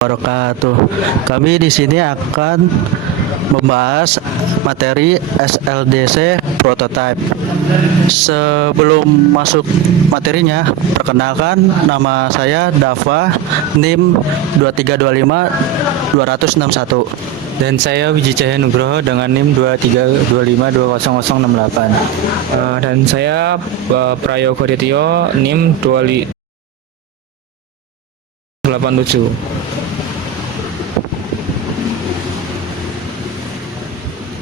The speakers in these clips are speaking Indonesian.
wabarakatuh. Kami di sini akan membahas materi SLDC prototype. Sebelum masuk materinya, perkenalkan nama saya Dava, NIM 2325 261. Dan saya Wijicaya Nugroho dengan NIM 2325200068. Dan saya Prayogo Dityo NIM 287.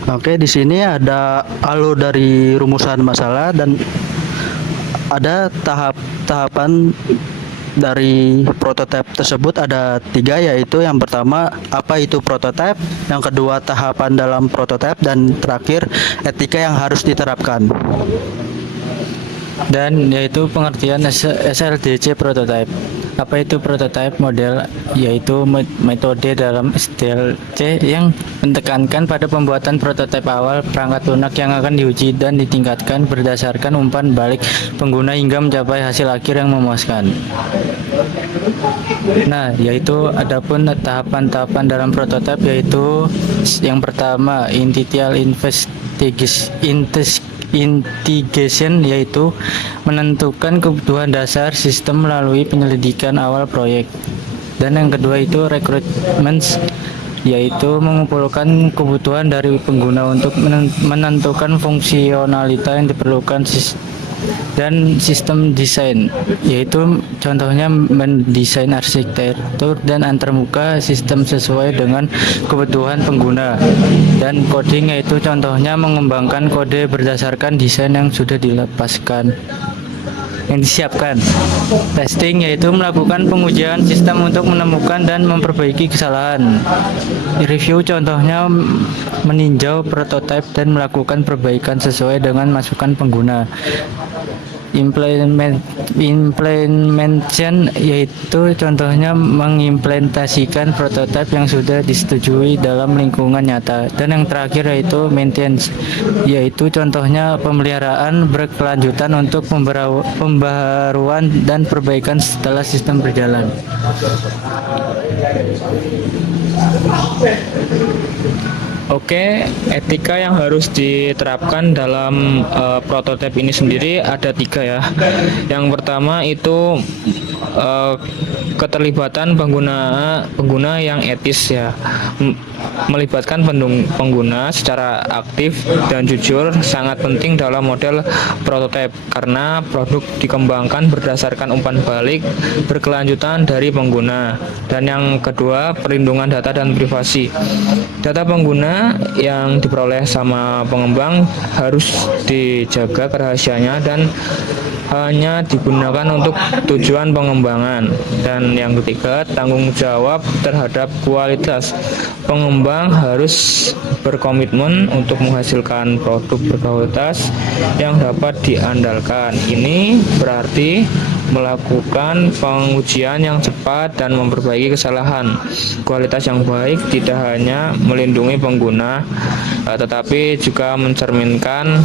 Oke, di sini ada alur dari rumusan masalah dan ada tahapan dari prototipe tersebut ada 3, yaitu yang pertama apa itu prototipe, yang kedua tahapan dalam prototipe, dan terakhir etika yang harus diterapkan. Dan yaitu pengertian SLDC prototype. Apa itu prototype model? Yaitu metode dalam SDLC yang menekankan pada pembuatan prototipe awal perangkat lunak yang akan diuji dan ditingkatkan berdasarkan umpan balik pengguna hingga mencapai hasil akhir yang memuaskan. Nah, yaitu adapun tahapan-tahapan dalam prototipe, yaitu yang pertama initial integration, yaitu menentukan kebutuhan dasar sistem melalui penyelidikan awal proyek. Dan yang kedua itu requirements, yaitu mengumpulkan kebutuhan dari pengguna untuk menentukan fungsionalita yang diperlukan. Dan sistem desain, yaitu contohnya mendesain arsitektur dan antarmuka sistem sesuai dengan kebutuhan pengguna. Dan coding, yaitu contohnya mengembangkan kode berdasarkan desain yang sudah disiapkan. Testing, yaitu melakukan pengujian sistem untuk menemukan dan memperbaiki kesalahan. Review, contohnya meninjau prototipe dan melakukan perbaikan sesuai dengan masukan pengguna. Implementation, yaitu contohnya mengimplementasikan prototipe yang sudah disetujui dalam lingkungan nyata. Dan yang terakhir yaitu maintenance, yaitu contohnya pemeliharaan berkelanjutan untuk pembaharuan dan perbaikan setelah sistem berjalan. Oke, etika yang harus diterapkan dalam prototipe ini sendiri ada 3 ya. Yang pertama itu keterlibatan pengguna yang etis ya. Melibatkan pengguna secara aktif dan jujur sangat penting dalam model prototipe karena produk dikembangkan berdasarkan umpan balik berkelanjutan dari pengguna. Dan yang kedua, perlindungan data dan privasi. Data pengguna yang diperoleh sama pengembang harus dijaga kerahasiaannya dan hanya digunakan untuk tujuan pengembangan. Dan yang ketiga, tanggung jawab terhadap kualitas. Pengembang harus berkomitmen untuk menghasilkan produk berkualitas yang dapat diandalkan. Ini berarti melakukan pengujian yang cepat dan memperbaiki kesalahan. Kualitas yang baik tidak hanya melindungi pengguna, tetapi juga mencerminkan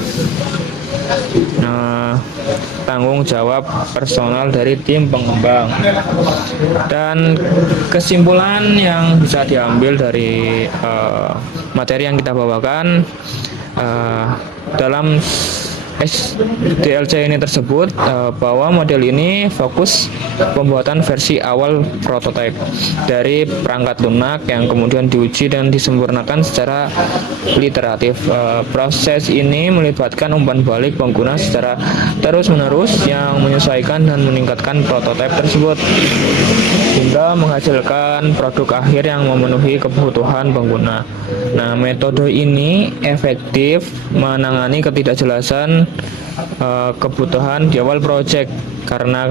tanggung jawab personal dari tim pengembang. Dan kesimpulan yang bisa diambil dari materi yang kita bawakan dalam SDLC ini tersebut, bahwa model ini fokus pembuatan versi awal prototipe dari perangkat lunak yang kemudian diuji dan disempurnakan secara iteratif. Proses ini melibatkan umpan balik pengguna secara terus-menerus yang menyesuaikan dan meningkatkan prototipe tersebut hingga menghasilkan produk akhir yang memenuhi kebutuhan pengguna. Nah, metode ini efektif menangani ketidakjelasan kebutuhan di awal proyek karena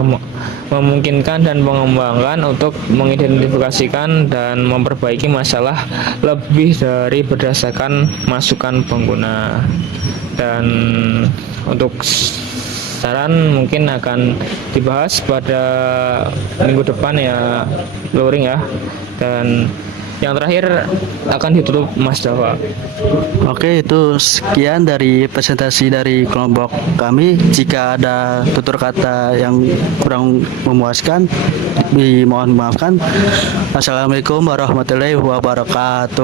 memungkinkan dan mengembangkan untuk mengidentifikasikan dan memperbaiki masalah lebih dari berdasarkan masukan pengguna. Dan untuk saran mungkin akan dibahas pada minggu depan ya, Luring ya. Dan Yang terakhir akan ditutup Mas Dava. Oke, itu sekian dari presentasi dari kelompok kami. Jika ada tutur kata yang kurang memuaskan, dimohon maafkan. Assalamualaikum warahmatullahi wabarakatuh.